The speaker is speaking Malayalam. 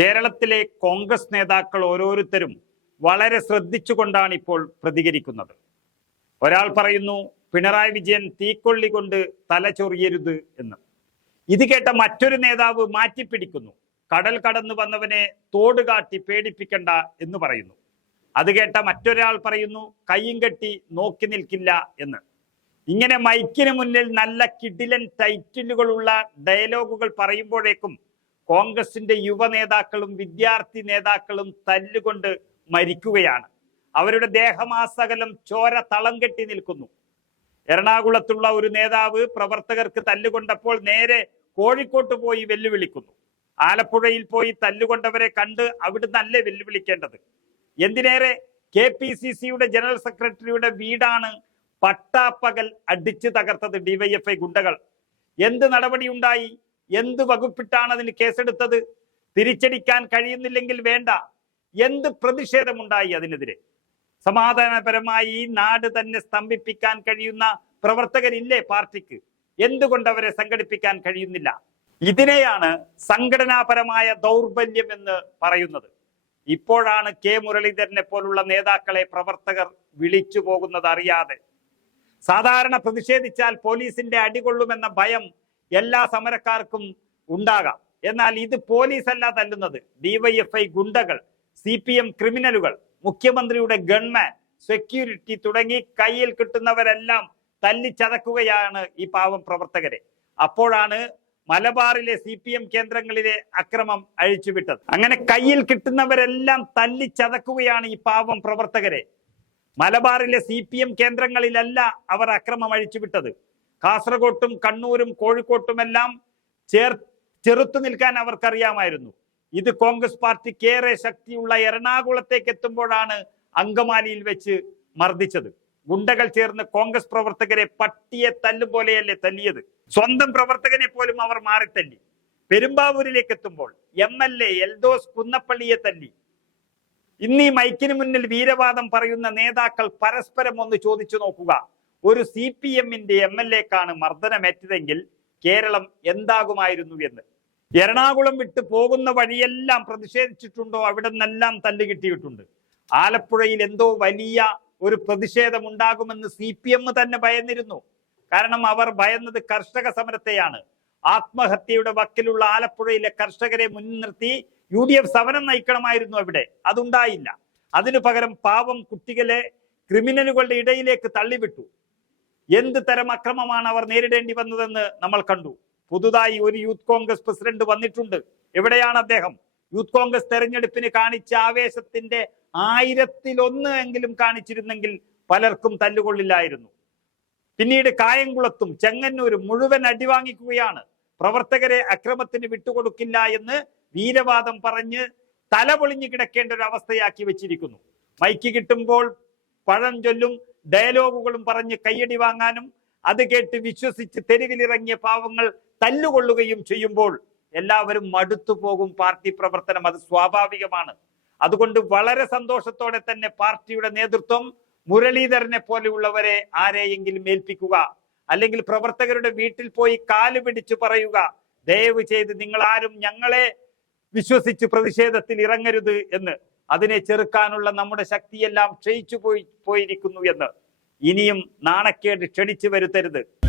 കേരളത്തിലെ കോൺഗ്രസ് നേതാക്കൾ ഓരോരുത്തരും വളരെ ശ്രദ്ധിച്ചുകൊണ്ടാണ് ഇപ്പോൾ പ്രതികരിക്കുന്നത്. ഒരാൾ പറയുന്നു പിണറായി വിജയൻ തീക്കൊള്ളി കൊണ്ട് തല ചൊറിയരുത് എന്ന്. ഇത് കേട്ട മറ്റൊരു നേതാവ് മാറ്റിപ്പിടിക്കുന്നു. കടൽ കടന്നു വന്നവനെ തോട് കാട്ടി പേടിപ്പിക്കണ്ട എന്ന് പറയുന്നു. അത് കേട്ട മറ്റൊരാൾ പറയുന്നു കയ്യും കെട്ടി നോക്കി നിൽക്കില്ല എന്ന്. ഇങ്ങനെ മൈക്കിന് മുന്നിൽ നല്ല കിഡിലൻ ടൈറ്റിലുകളുള്ള ഡയലോഗുകൾ പറയുമ്പോഴേക്കും കോൺഗ്രസിന്റെ യുവ നേതാക്കളും വിദ്യാർത്ഥി നേതാക്കളും തല്ലുകൊണ്ട് മരിക്കുകയാണ്. അവരുടെ ദേഹമാസകലം ചോര തളം കെട്ടി നിൽക്കുന്നു. എറണാകുളത്തുള്ള ഒരു നേതാവ് പ്രവർത്തകർക്ക് തല്ലുകൊണ്ടപ്പോൾ നേരെ കോഴിക്കോട്ട് പോയി വെല്ലുവിളിക്കുന്നു. ആലപ്പുഴയിൽ പോയി തല്ലുകൊണ്ടവരെ കണ്ട് അവിടുന്ന് അല്ലേ വെല്ലുവിളിക്കേണ്ടത്? എന്തിനേറെ കെ പി സി സിയുടെ ജനറൽ സെക്രട്ടറിയുടെ വീടാണ് പട്ടാപ്പകൽ അടിച്ചു തകർത്തത് ഡിവൈഎഫ്ഐ ഗുണ്ടകൾ. എന്ത് നടപടി ഉണ്ടായി എന്ത് വകുപ്പിട്ടാണ് അതിന് കേസെടുത്തത്? തിരിച്ചടിക്കാൻ കഴിയുന്നില്ലെങ്കിൽ വേണ്ട. എന്ത് പ്രതിഷേധമുണ്ടായി അതിനെതിരെ? സമാധാനപരമായി ഈ നാട് തന്നെ സ്തംഭിപ്പിക്കാൻ കഴിയുന്ന പ്രവർത്തകരില്ലേ പാർട്ടിക്ക്? എന്തുകൊണ്ട് അവരെ സംഘടിപ്പിക്കാൻ കഴിയുന്നില്ല? ഇതിനെയാണ് സംഘടനാപരമായ ദൗർബല്യം എന്ന് പറയുന്നത്. ഇപ്പോഴാണ് കെ മുരളീധരനെ പോലുള്ള നേതാക്കളെ പ്രവർത്തകർ വിളിച്ചു പോകുന്നത് അറിയാതെ. സാധാരണ പ്രതിഷേധിച്ചാൽ പോലീസിന്റെ അടികൊള്ളുമെന്ന ഭയം എല്ലാ സമരക്കാർക്കും ഉണ്ടാകാം. എന്നാൽ ഇത് പോലീസല്ല തല്ലുന്നത്. ഡിവൈഎഫ്ഐ ഗുണ്ടകൾ സി പി എം ക്രിമിനലുകൾ മുഖ്യമന്ത്രിയുടെ ഗൺമാൻ സെക്യൂരിറ്റി തുടങ്ങി കയ്യിൽ കിട്ടുന്നവരെല്ലാം തല്ലിച്ചതക്കുകയാണ് ഈ പാവം പ്രവർത്തകരെ. അപ്പോഴാണ് മലബാറിലെ സി പി എം കേന്ദ്രങ്ങളിലെ അക്രമം അഴിച്ചുവിട്ടത്. അങ്ങനെ കയ്യിൽ കിട്ടുന്നവരെല്ലാം തല്ലിച്ചതക്കുകയാണ് ഈ പാവം പ്രവർത്തകരെ. മലബാറിലെ സി പി എം കേന്ദ്രങ്ങളിലല്ല അവർ അക്രമം അഴിച്ചുവിട്ടത്. കാസർഗോട്ടും കണ്ണൂരും കോഴിക്കോട്ടുമെല്ലാം ചേർ ചെറുത്തു നിൽക്കാൻ അവർക്കറിയാമായിരുന്നു. ഇത് കോൺഗ്രസ് പാർട്ടിക്കേറെ ശക്തിയുള്ള എറണാകുളത്തേക്ക് എത്തുമ്പോഴാണ് അങ്കമാലിയിൽ വെച്ച് മർദ്ദിച്ചത്. ഗുണ്ടകൾ ചേർന്ന് കോൺഗ്രസ് പ്രവർത്തകരെ പട്ടിയെ തല്ലുപോലെയല്ലേ തല്ലിയത്? സ്വന്തം പ്രവർത്തകനെ പോലും അവർ മാറിത്തല്ലി. പെരുമ്പാവൂരിലേക്ക് എത്തുമ്പോൾ എം എൽ എ എൽദോസ് കുന്നപ്പള്ളിയെ തല്ലി. ഇന്ന് ഈ മൈക്കിന് മുന്നിൽ വീരവാദം പറയുന്ന നേതാക്കൾ പരസ്പരം ഒന്ന് ചോദിച്ചു നോക്കുക. ഒരു സി പി എമ്മിന്റെ എം എൽ എക്കാണ് മർദ്ദനമേറ്റതെങ്കിൽ കേരളം എന്താകുമായിരുന്നു എന്ന്? എറണാകുളം വിട്ടു പോകുന്ന വഴിയെല്ലാം പ്രതിഷേധിച്ചിട്ടുണ്ടോ? അവിടെ നിന്നെല്ലാം തല്ല് കിട്ടിയിട്ടുണ്ട് ആലപ്പുഴയിൽ എന്തോ വലിയ ഒരു പ്രതിഷേധം ഉണ്ടാകുമെന്ന് സി പി എം തന്നെ ഭയന്നിരുന്നു. കാരണം അവർ ഭയന്നത് കർഷക സമരത്തെയാണ്. ആത്മഹത്യയുടെ വക്കിലുള്ള ആലപ്പുഴയിലെ കർഷകരെ മുൻനിർത്തി യു ഡി എഫ് സമരം നയിക്കണമായിരുന്നു അവിടെ. അതുണ്ടായില്ല. അതിനു പകരം പാവം കുട്ടികളെ ക്രിമിനലുകളുടെ ഇടയിലേക്ക് തള്ളിവിട്ടു. എന്ത് തരം അക്രമമാണ് അവർ നേരിടേണ്ടി വന്നതെന്ന് നമ്മൾ കണ്ടു. പുതുതായി ഒരു യൂത്ത് കോൺഗ്രസ് പ്രസിഡന്റ് വന്നിട്ടുണ്ട്. എവിടെയാണ് അദ്ദേഹം? യൂത്ത് കോൺഗ്രസ് തെരഞ്ഞെടുപ്പിന് കാണിച്ച ആവേശത്തിന്റെ ആയിരത്തിലൊന്ന് എങ്കിലും കാണിച്ചിരുന്നെങ്കിൽ പലർക്കും തല്ലുകൊള്ളില്ലായിരുന്നു. പിന്നീട് കായംകുളത്തും ചെങ്ങന്നൂരും മുഴുവൻ അടിവാങ്ങിക്കുകയാണ് പ്രവർത്തകരെ അക്രമത്തിന് വിട്ടുകൊടുക്കില്ല എന്ന് വീരവാദം പറഞ്ഞ് തല പൊളിഞ്ഞു കിടക്കേണ്ട ഒരു അവസ്ഥയാക്കി വെച്ചിരിക്കുന്നു. മൈക്ക് കിട്ടുമ്പോൾ പഴം ചൊല്ലും ഡയലോഗുകളും പറഞ്ഞ് കയ്യടി വാങ്ങാനും അത് കേട്ട് വിശ്വസിച്ച് തെരുവിലിറങ്ങിയ പാവങ്ങൾ തല്ലുകൊള്ളുകയും ചെയ്യുമ്പോൾ എല്ലാവരും മടുത്തു പോകും പാർട്ടി പ്രവർത്തനം. അത് സ്വാഭാവികമാണ്. അതുകൊണ്ട് വളരെ സന്തോഷത്തോടെ തന്നെ പാർട്ടിയുടെ നേതൃത്വം മുരളീധരനെ പോലെയുള്ളവരെ ആരെയെങ്കിലും ഏൽപ്പിക്കുക അല്ലെങ്കിൽ പ്രവർത്തകരുടെ വീട്ടിൽ പോയി കാൽ പിടിച്ചു പറയുക ദയവ് ചെയ്ത് നിങ്ങൾ ആരും ഞങ്ങളെ വിശ്വസിച്ച് പ്രതിഷേധത്തിൽ ഇറങ്ങരുത് എന്ന്. അതിനെ ചെറുക്കാനുള്ള നമ്മുടെ ശക്തിയെല്ലാം ക്ഷയിച്ചു പോയി പോയിരിക്കുന്നു എന്ന്. ഇനിയും നാണക്കേട് ക്ഷണിച്ചു വരുത്തരുത്.